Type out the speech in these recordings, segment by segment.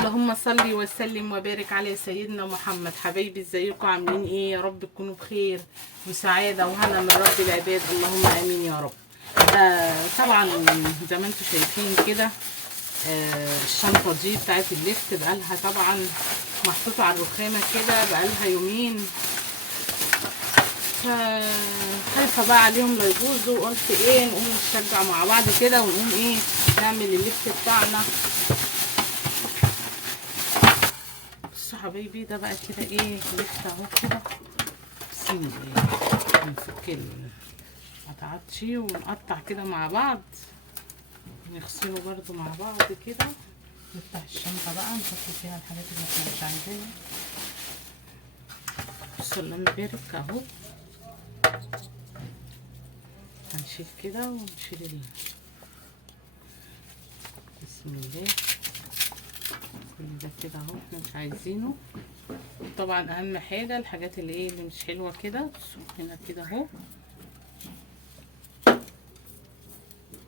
اللهم صل وسلم وبارك على سيدنا محمد. حبايبي ازيكم عاملين ايه؟ يا رب تكونوا بخير وسعاده وهنا من رب العباد، اللهم امين يا رب. طبعا زي ما انتم شايفين كده، الشنطه دي بتاعت الليفت بقالها طبعا محطوطه على الرخامه كده بقالها يومين، فخايفه بقى عليهم لا يبوظوا. قلت ايه، نقوم نشجع مع بعض كده ونقوم ايه نعمل الليفت بتاعنا. بصوا حبايبي، ده بقى كده ايه لفت اهو كده. بسم الله، نفك القطعات دي ونقطع كده مع بعض، نغسله برضو مع بعض كده. نفتح الشنطه بقى نحط فيها الحاجات اللي احنا مش عايزينها. بصوا الله يبارك اهو. هنشيل كده ونشيل بسم الله كل ده كده اهو احنا مش عايزينه. طبعا اهم حاجه الحاجات اللي ايه اللي مش حلوه كده. بصوا هنا كده اهو.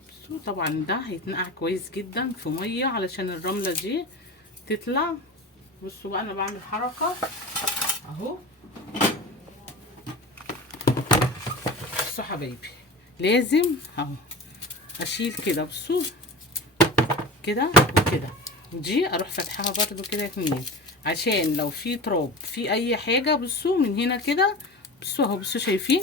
بصوا طبعا ده هيتنقع كويس جدا في ميه علشان الرمله دي تطلع. بصوا بقى انا بعمل حركه اهو. بصوا حبايبي، لازم اهو اشيل كده. بصوا كده وكده، ودي اروح فاتحاها برضو كده اتنين عشان لو في تراب في اي حاجه. بصوا من هنا كده، بصوا اهو، بصوا شايفين؟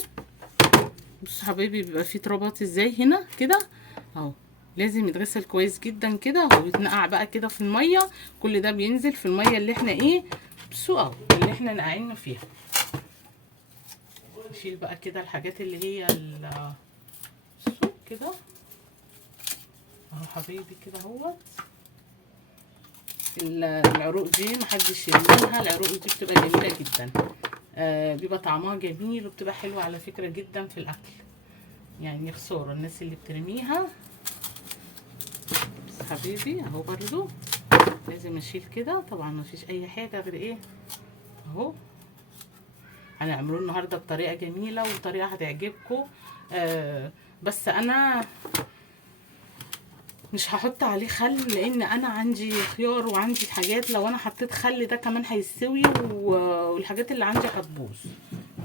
بصوا حبايبي بيبقى في ترابات ازاي هنا كده اهو. لازم يتغسل كويس جدا كده اهو، يتنقع بقى كده في الميه. كل ده بينزل في الميه اللي احنا ايه، بصوا اهو، اللي احنا نقعنا فيها. نشيل بقى كده الحاجات اللي هي بصوا كده اهو حبايبي كده اهوت. العروق دي محدش يرميها، العروق دي بتبقى جميله جدا. بيبقى طعمها جميل وبتبقى حلوه على فكره جدا في الاكل. يعني خساره الناس اللي بترميها. بس حبيبي اهو برضو لازم اشيل كده. طبعا مفيش اي حاجه غير ايه اهو. هنعمله النهارده بطريقه جميله وطريقه هتعجبكم. بس انا مش هحط عليه خل لان انا عندي خيار وعندي حاجات. لو انا حطيت خل ده كمان هيستوي والحاجات اللي عندي هتبوظ.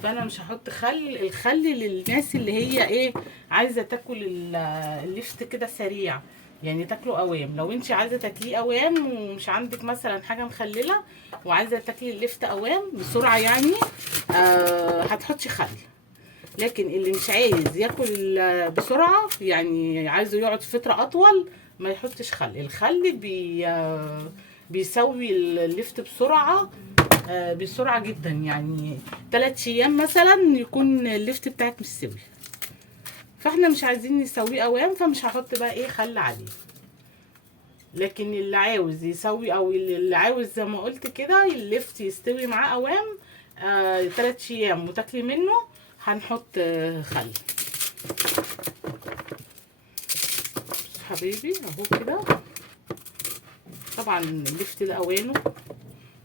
فانا مش هحط خل. الخل للناس اللي هي ايه عايزه تاكل اللفت كده سريع، يعني تاكله قوام. لو انت عايزه تاكليه قوام ومش عندك مثلا حاجه مخلله وعايزه تاكلي اللفت قوام بسرعه يعني، هتحطي خل. لكن اللي مش عايز ياكل بسرعه، يعني عايزه يقعد فتره اطول، ما يحطش خل. الخل بيسوي اللفت بسرعه، بسرعه جدا. يعني 3 ايام مثلا يكون اللفت بتاعك مستوي. فاحنا مش عايزين نسويه قوام، فمش هحط بقى ايه خل عليه. لكن اللي عاوز يسوي او اللي عاوز زي ما قلت كده اللفت يستوي معاه قوام 3 ايام وتاكلي منه، هنحط خل. حبيبي اهو كده. طبعا اللفت ده اوانه،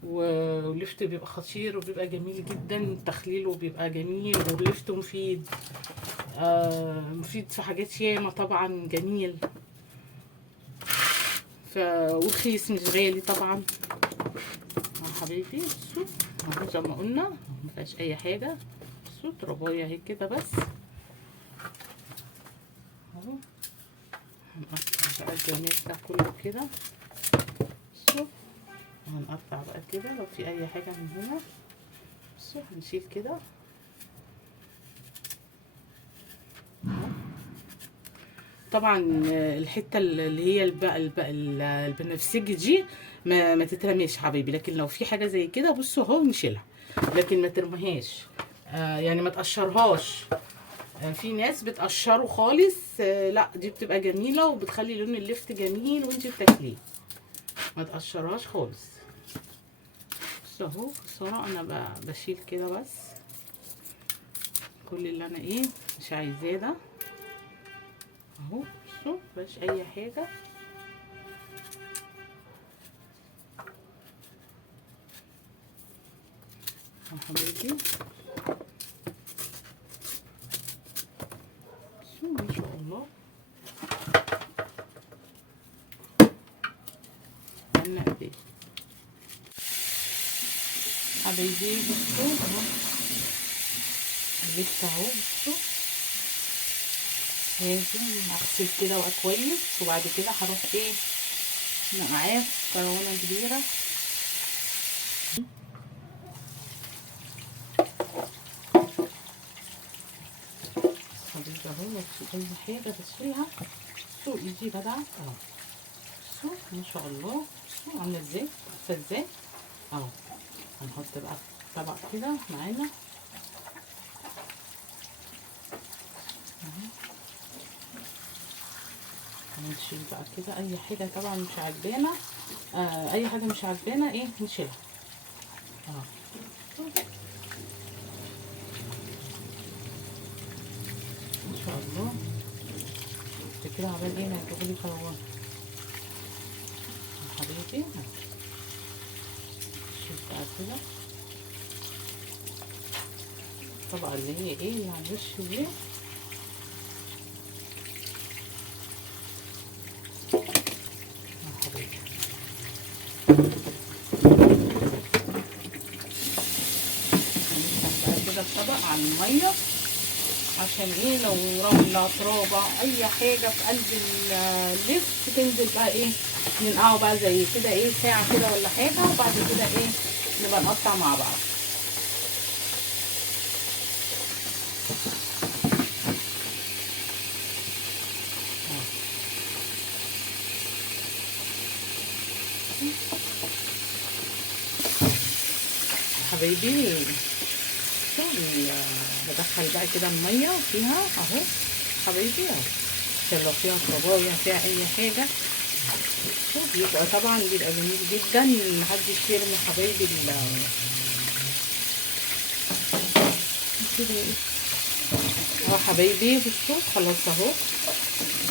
واللفت بيبقى خطير وبيبقى جميل جدا. تخليله بيبقى جميل واللفت مفيد. مفيد في حاجات ياما طبعا، جميل. ورخيص مش غالي طبعا. حبيبي بصوا اهو زي ما قلنا مفيهاش اي حاجه. بصوا ترابايه اهي كده بس اهو. هنقطع بقى الجمال ده كله كده. بصوا هنقطع بقى كده لو في اي حاجه من هنا. بصوا هنشيل كده. طبعا الحته اللي هي البنفسجي دي ما تترميش حبيبي. لكن لو في حاجه زي كده بصوا اهو نشيلها، لكن ما ترميهاش. يعني ما تقشرهاش. في ناس بتقشره خالص. لا دي بتبقى جميله وبتخلي لون اللفت جميل وانت بتاكليه. ما تقشرهاش خالص. بصوا اهو بصراحه انا بشيل كده بس كل اللي انا ايه مش عايزاه ده اهو. بصوا مفيهاش اي حاجه. اهو حبيبي بصوا ما شاء الله. عملنا قد ايه حبايبي بصوا اهو قلبت اهو. بصوا لازم اغسل كده بقى كويس، وبعد كده هروح ايه نقعاه في كرونه كبيره. حبيبي اهو بس اي حاجه تسويها. بصوا ايدي بدأت اهو. بصوا ما شاء الله. بصوا عامله ازاي، عارفه ازاي اهو. هنحط بقى طبق كده معانا اهو. هنشيل بقى كده اي حاجه طبعا مش عاجبانا، اي حاجه مش عاجبانا ايه نشيلها اهو. ما شاء الله. كده عمال ايه ما يجيبوا لي كروان حبيبي. شوف بقى كده الطبقه اللي هي ايه اللي على الوش دي حبيبي. هنفتح بقى كده الطبق على الميه عشان ايه لو رمله ترابه اي حاجه في قلب اللفت تنزل بقى ايه ننقعه بقى زي كده ايه ساعه كده ولا حاجه، وبعد كده ايه نبقى نقطع مع بعض. حبايبي بدخل بقى كده الميه فيها اهو حبايبي اهو، عشان لو فيها صبايا فيها اي حاجه. شوف بيبقى طبعا بيبقى جميل جدا. محدش يرمي حبايبي كده اهو حبايبي. بصوا خلاص اهو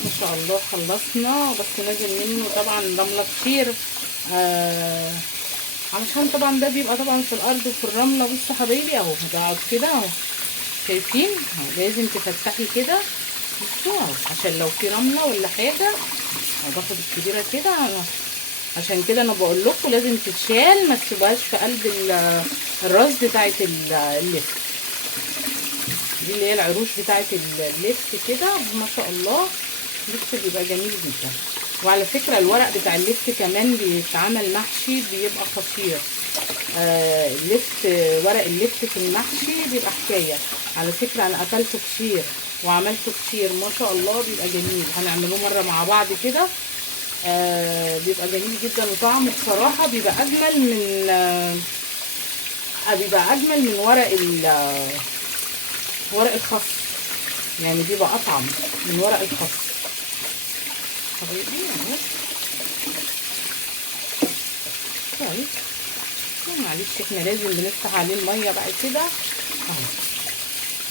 ما شاء الله خلصنا، بس نازل منه طبعا رمله كتير علشان طبعا ده بيبقى طبعا في الارض وفي الرمله. بصوا حبايبي اهو هقعد كده اهو شايفين اهو. لازم تفتحي كده بصوا اهو عشان لو في رمله ولا حاجه. اهو باخد الكبيره كده عشان كده انا بقول لكم لازم تتشال، ما تسيبهاش في قلب الراس بتاعه اللفت دي اللي هي العروش بتاعه اللفت كده. ما شاء الله اللفت بيبقى جميل جدا. وعلى فكره الورق بتاع اللفت كمان بيتعمل محشي بيبقى خطير. اللفت ورق اللفت في المحشي بيبقى حكايه على فكره. انا اكلته كتير وعملته كتير ما شاء الله بيبقى جميل. هنعمله مره مع بعض كده. بيبقى جميل جدا وطعمه بصراحه بيبقى اجمل من ورق الخس. يعني بيبقى اطعم من ورق الخس حبايبي اهو. طيب معلش احنا لازم بنفتح عليه الميه بقى كده اهو.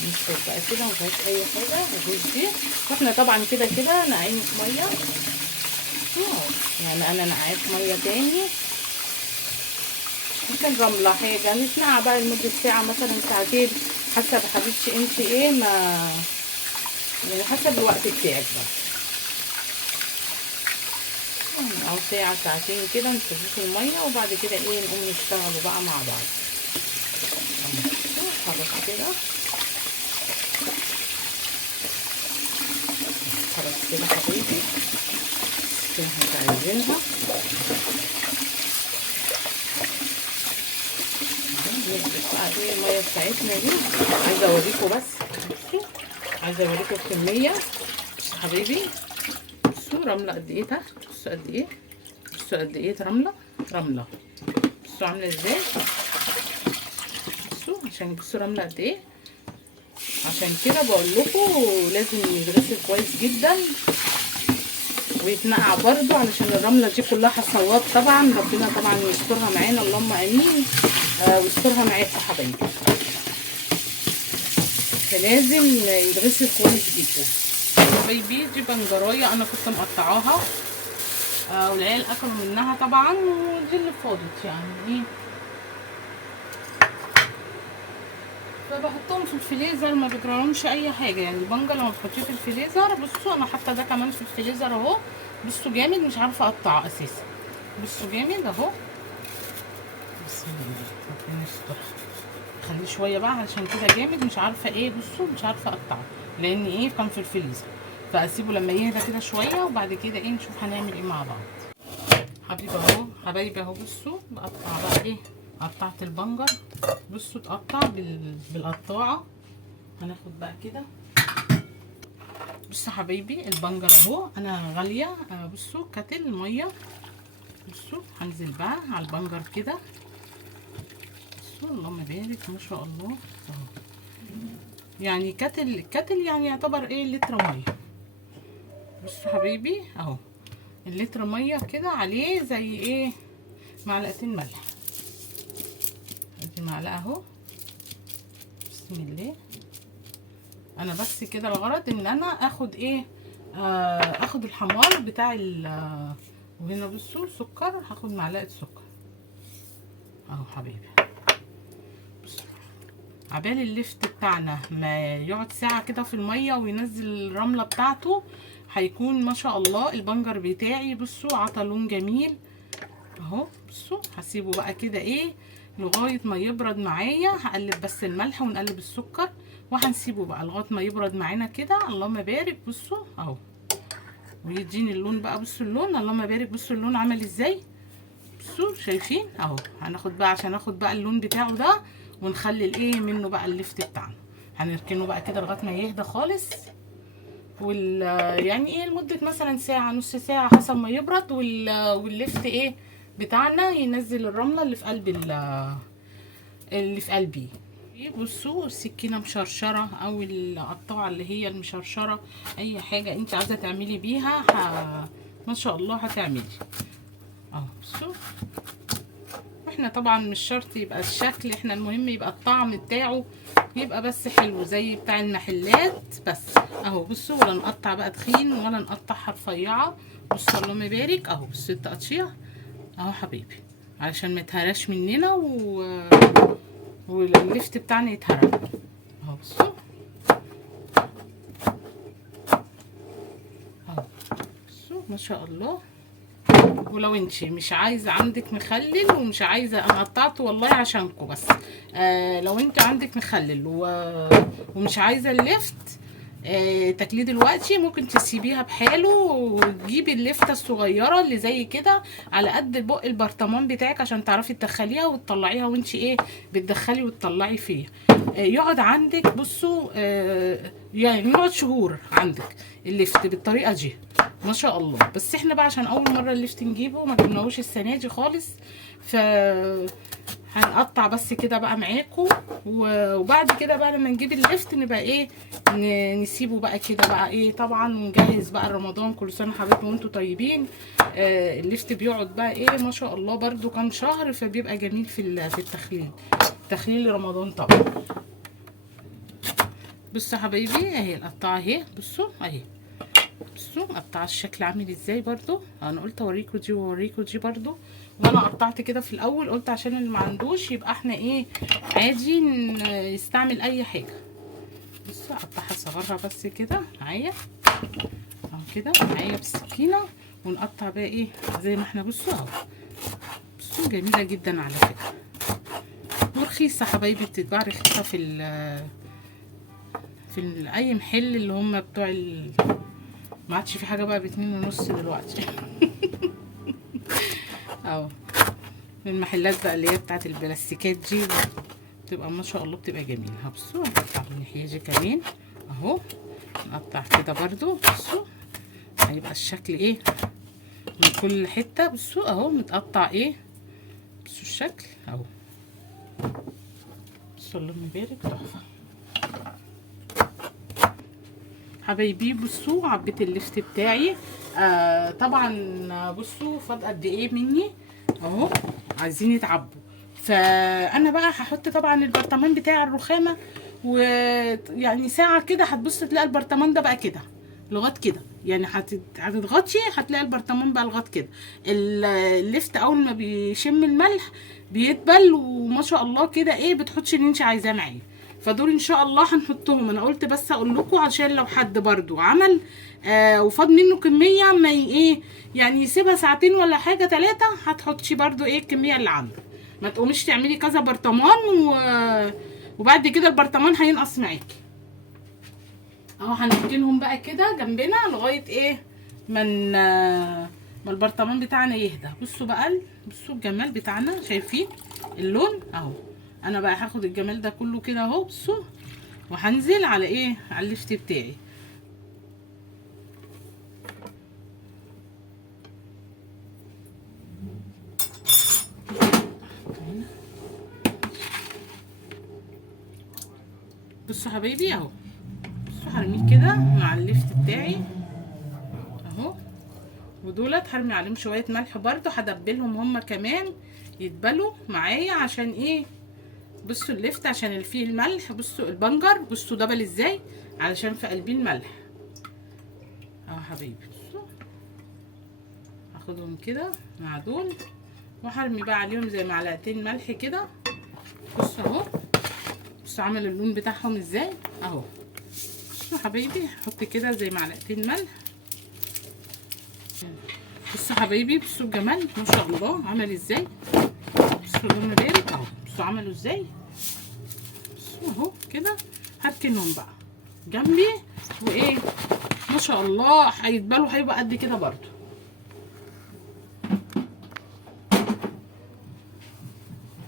نشرب بقى كده مفيهاش اي حاجه الرز دي. واحنا طبعا كده نقعين في ميه يعني انا نقعت ميه تاني. ممكن رمله حاجه نتنقع بقى لمده ساعه مثلا ساعتين حسب حبيبتي انت ايه ما يعني حسب الوقت بتاعك بقى. او ساعه ساعتين كده نسيبوه في الميه، وبعد كده ايه نقوم نشتغلوا بقى مع بعض. خلاص كده خلاص كده حبايبي كده احنا عايزينها نظبط بقى ايه الميه بتاعتنا دي. عايزه اوريكم بس بصوا عايزه اوريكم الكميه حبايبي. بصوا رمله قد ايه تحت. بصوا قد ايه. بصوا قد ايه رمله. بصوا عامله ازاي. بصوا عشان بصوا رمله قد ايه. عشان كده بقول لكم لازم يتغسل كويس جدا ويتنقع برضو علشان الرمله دي كلها حصوات طبعا. ربنا طبعا يسترها معانا اللهم امين ويسترها معاكم حبايبي. فلازم يتغسل كويس جدا حبايبي. دي بنجرايه انا كنت مقطعاها والعيال اكلوا منها طبعا، ودي اللي فاضت يعني ايه. فبحطهم في الفريزر ما بيجرالهمش اي حاجه. يعني البنجر لما تحطيه في الفريزر بصوا انا حاطه ده كمان في الفريزر اهو. بصوا جامد مش عارفه اقطعه اساسا. بصوا جامد اهو. بسم الله. خليه شويه بقى عشان كده جامد، مش عارفه ايه، بصوا مش عارفه اقطعه لان ايه كان في الفريزر، فاسيبه لما يهدى كده شويه وبعد كده ايه نشوف هنعمل ايه مع بعض. حبايبي اهو بصوا بقطع بقى ايه، قطعت البنجر بصوا اتقطع بالقطاعه. هناخد بقى كده بصوا حبايبي البنجر اهو انا غاليه، بصوا كاتل ميه، بصوا هنزل بقى على البنجر كده بصوا اللهم بارك ما شاء الله اهو، يعني كاتل يعني يعتبر ايه لتر ميه. بصوا حبايبي اهو اللتر ميه كده عليه زي ايه معلقتين ملح، ادي معلقه اهو بسم الله. انا بس كده الغرض ان انا اخد ايه اخد الحمار بتاع وهنا بصوا سكر، هاخد معلقه سكر اهو حبايبي. بصوا عبال اللفت بتاعنا ما يقعد ساعه كده في الميه وينزل الرمله بتاعته هيكون ما شاء الله البنجر بتاعي بصوا عطى لون جميل اهو. بصوا هسيبه بقى كده ايه لغايه ما يبرد معايا، هقلب بس الملح ونقلب السكر وهنسيبه بقى لغايه ما يبرد معانا كده اللهم بارك. بصوا اهو ويديني اللون بقى، بصوا اللون اللهم بارك، بصوا اللون عمل ازاي، بصوا شايفين اهو. هناخد بقى عشان ناخد بقى اللون بتاعه ده ونخلي الايه منه بقى اللفت بتاعنا، هنركنه بقى كده لغايه ما يهدى خالص يعني ايه لمده مثلا ساعه نص ساعه حسب ما يبرد واللفت ايه بتاعنا ينزل الرمله اللي في قلب اللي في قلبي. بصوا السكينه مشرشره او القطاعه اللي هي المشرشره اي حاجه انت عايزه تعملي بيها ما شاء الله هتعملي اهو. بصوا احنا طبعا مش شرط يبقى الشكل، احنا المهم يبقى الطعم بتاعه يبقى بس حلو زي بتاع المحلات بس اهو. بصوا ولا نقطع بقى تخين ولا نقطعها رفيعه، بصوا اللهم يبارك اهو. بصوا التقطيع اهو حبيبي علشان ما يتهراش مننا واللفت بتاعنا يتهرى اهو. بصوا اهو بصوا ما شاء الله. ولو انت مش عايزه عندك مخلل ومش عايزه، انا قطعته والله عشانكم بس لو انت عندك مخلل ومش عايزه اللفت تاكليه دلوقتي ممكن تسيبيها بحاله وتجيبي اللفته الصغيره اللي زي كده على قد بق البرطمان بتاعك عشان تعرفي تدخليها وتطلعيها وانت ايه بتدخلي وتطلعي فيها يقعد عندك. بصوا يعني يقعد شهور عندك اللفت بالطريقه دي ما شاء الله. بس احنا بقى عشان اول مره اللفت نجيبه ما جبناهوش السنه دي خالص، ف هنقطع بس كده بقى معاكم وبعد كده بقى لما نجيب اللفت نبقى ايه نسيبه بقى كده بقى ايه طبعا ونجهز بقى رمضان. كل سنه حبايبي وانتم طيبين. اللفت بيقعد بقى ايه ما شاء الله برده كام شهر، فبيبقى جميل في التخليل لرمضان طبعا. بصوا حبايبي اهي القطعه اهي، بصوا اهي بصوا قطع الشكل عامل ازاي برضو. انا قلت اوريكم دي واوريكم دي برضو، وانا قطعت كده في الاول قلت عشان اللي ما عندوش يبقى احنا ايه عادي يستعمل اي حاجه. بصوا اقطعها صغرها بس كده معايا اهو كده معايا بالسكينه ونقطع بقى ايه زي ما احنا. بصوا اهو بصوا جميله جدا على فكره ورخيصه حبايبي، بتتباع رخيصه في اي محل اللي هم بتوع ما عادش في حاجه بقى ب2.5 دلوقتي اهو المحلات بقى اللي هي بتاعت البلاستيكات دي بتبقى ما شاء الله بتبقى جميله. بصوا هنقطع من الناحيه دي كمان اهو، نقطع كده برضو. بصوا هيبقى الشكل ايه من كل حته. بصوا اهو متقطع ايه، بصوا الشكل اهو. بصوا اللهم بارك تحفه حبايبي. بصوا عبيت اللفت بتاعي طبعا بصوا فاض قد ايه مني اهو عايزين يتعبوا، فانا بقى هحط طبعا البرطمان بتاع الرخامه ويعني ساعه كده هتبص تلاقي البرطمان ده بقى كده لغايه كده، يعني هتضغطي هتلاقي البرطمان بقى لغايه كده. اللفت اول ما بيشم الملح بيدبل وما شاء الله كده ايه بتحطي اللي انت عايزاه معاه. فدول ان شاء الله هنحطهم، انا قلت بس اقول لكم عشان لو حد برضو عمل وفاض منه كميه ما ايه يعني يسيبها ساعتين ولا حاجه 3 هتحطي برضو ايه الكميه اللي عندك. ما تقوميش تعملي كذا برطمان وبعد كده البرطمان هينقص معاكي. اهو هنركنهم بقى كده جنبنا لغايه ايه ما البرطمان بتاعنا يهدى. بصوا بقى، بصوا الجمال بتاعنا، شايفين اللون اهو. انا بقى هاخد الجمال ده كله كده اهو، بصوا، وهنزل على ايه، على اللفت بتاعي. بصوا حبايبي اهو، بصوا هرميه كده مع اللفت بتاعي اهو. ودولت هرمي عليهم شويه ملح برضو، هدبلهم هما كمان يتبلوا معايا. عشان ايه؟ بصوا اللفت عشان فيه الملح. بصوا البنجر، بصوا دبل ازاي، علشان في قلبيه الملح اهو حبايبي. بصوا هاخدهم كده مع دول وهرمي بقى عليهم زي معلقتين ملح كده. بصوا اهو، بصوا عمل اللون بتاعهم ازاي اهو. بصوا حبايبي هحط كده زي معلقتين ملح. بصوا حبايبي، بصوا الجمال ما شاء الله عمل ازاي. بصوا اللون بارد اهو، بصوا عملوا ازاي. بصوا اهو كده هركنهم بقى جنبي. وايه ما شاء الله هيتبلوا، هيبقى قد كده برضو.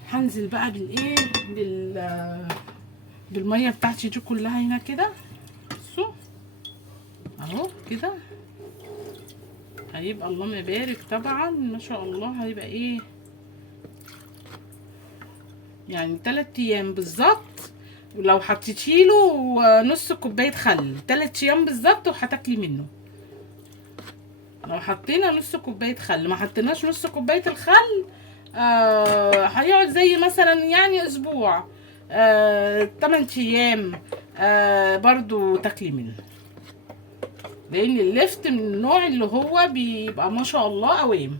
هنزل بقى بالايه بالميه بتاعتي دي كلها هنا كده. بصوا اهو كده هيبقى اللهم بارك طبعا ما شاء الله. هيبقى ايه يعني 3 ايام بالظبط. ولو حطيتيله نص كوبايه خل 3 ايام بالظبط وهتاكلي منه. لو حطينا نص كوبايه خل، ما حطيناش نص كوبايه الخل هيقعد زي مثلا يعني اسبوع 8 ايام برضو تاكلي منه. لان اللفت من النوع اللي هو بيبقى ما شاء الله قوام.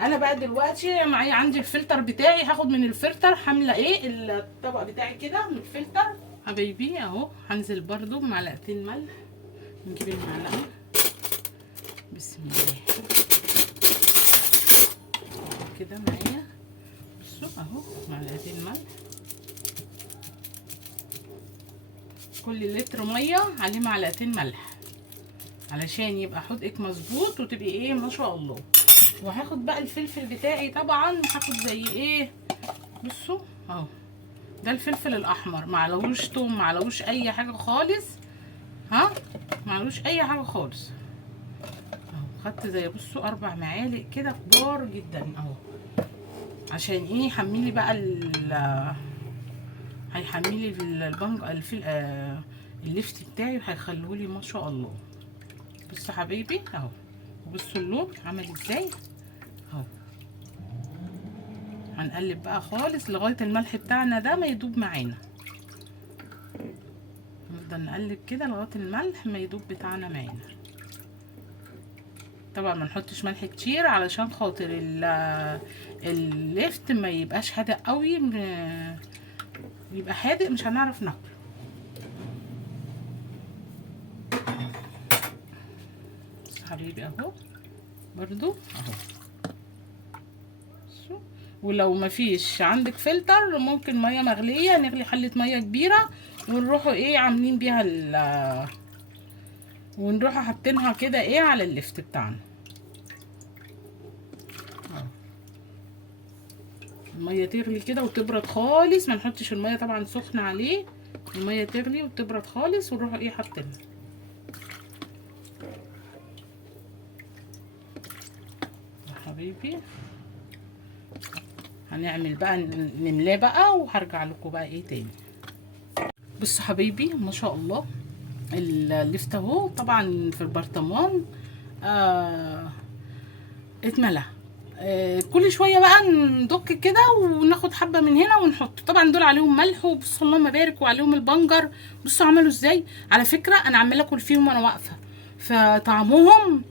انا بقى دلوقتي معايا عندي الفلتر بتاعي، هاخد من الفلتر حامله ايه الطبق بتاعي كده من الفلتر حبايبي اهو. هنزل برضو بمعلقتين ملح، نجيب المعلقه بسم الله كده معايا. بصوا اهو معلقتين ملح. كل لتر ميه عليه معلقتين ملح علشان يبقى حدقك مظبوط وتبقي ايه ما شاء الله. وهاخد بقى الفلفل بتاعي طبعا، هاخد زي ايه، بصوا اهو ده الفلفل الاحمر، معلهوش توم، معلهوش اي حاجه خالص، ها معلهوش اي حاجه خالص اهو. خدت زي بصوا 4 معالق كده كبار جدا اهو. عشان ايه؟ يحميلي بقى هيحميلي اللفت بتاعي وهيخليهولي ما شاء الله. بصوا حبايبي اهو، بصوا اللون عمل ازاي اهو. هنقلب بقى خالص لغايه الملح بتاعنا ده ما يدوب معانا. نفضل نقلب كده لغايه الملح ما يدوب بتاعنا معانا. طبعا ما نحطش ملح كتير علشان خاطر اللفت ما يبقاش حادق قوي، يبقى حادق مش هنعرف ناكله. حبيبي اهو برضو اهو. ولو ما فيش عندك فلتر ممكن ميه مغليه، نغلي حله ميه كبيره ونروحوا ايه عاملين بيها ونروحوا حاطينها كده ايه على اللفت بتاعنا. الميه تغلي كده وتبرد خالص، ما نحطش الميه طبعا سخنه عليه، الميه تغلي وتبرد خالص ونروحوا ايه حاطينها. حبيبي هنعمل بقى نملاه بقى وهرجع لكم بقى ايه تاني. بصوا حبايبي ما شاء الله اللفت اهو طبعا في البرطمان اتملى. كل شويه بقى ندك كده وناخد حبه من هنا ونحط. طبعا دول عليهم ملح، وبصوا اللهم بارك، وعليهم البنجر. بصوا عملوا ازاي. على فكره انا عماله اكل فيهم وانا واقفه، فطعمهم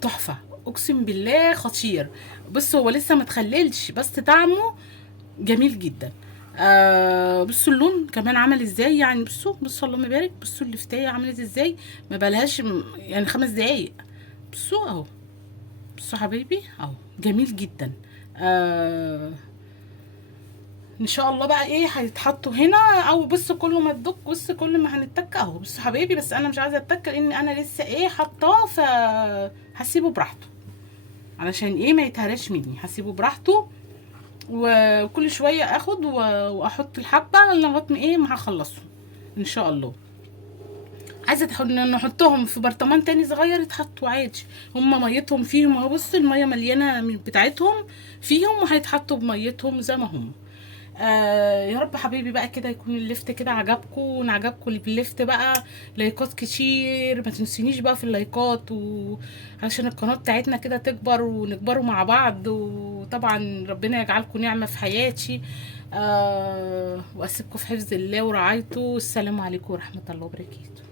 تحفه اقسم بالله خطير. بصوا هو لسه متخللش بس طعمه جميل جدا. بصوا اللون كمان عمل ازاي يعني. بصوا اللهم بارك، بصوا اللفتايه عملت ازاي، ما بلهاش يعني 5 دقايق. بصوا اهو، بصوا حبايبي اهو جميل جدا. ان شاء الله بقى ايه هيتحطوا هنا. او بص كل ما تدق، بص كل ما هنتك اهو. بص حبايبي، بس انا مش عايزه اتك لان انا لسه ايه حطاه، هسيبه براحته علشان ايه ما يتهرش مني. هسيبه براحته، وكل شويه اخد واحط الحبه لغايه ما ايه ما هخلصهم ان شاء الله. عايزه نحطهم في برطمان تاني صغير يتحطوا عادي، هما ميتهم فيهم اهو. بص الميه مليانه من بتاعتهم فيهم، وهيتحطوا بميتهم زي ما هم. يا رب حبيبي بقى كده يكون الليفت كده عجبكم، وان عجبكم الليفت بقى لايكات كتير. ما تنسينيش بقى في اللايكات، علشان القناه بتاعتنا كده تكبر ونكبروا مع بعض. وطبعا ربنا يجعلكم نعمه في حياتي. واسيبكم في حفظ الله ورعايته. السلام عليكم ورحمه الله وبركاته.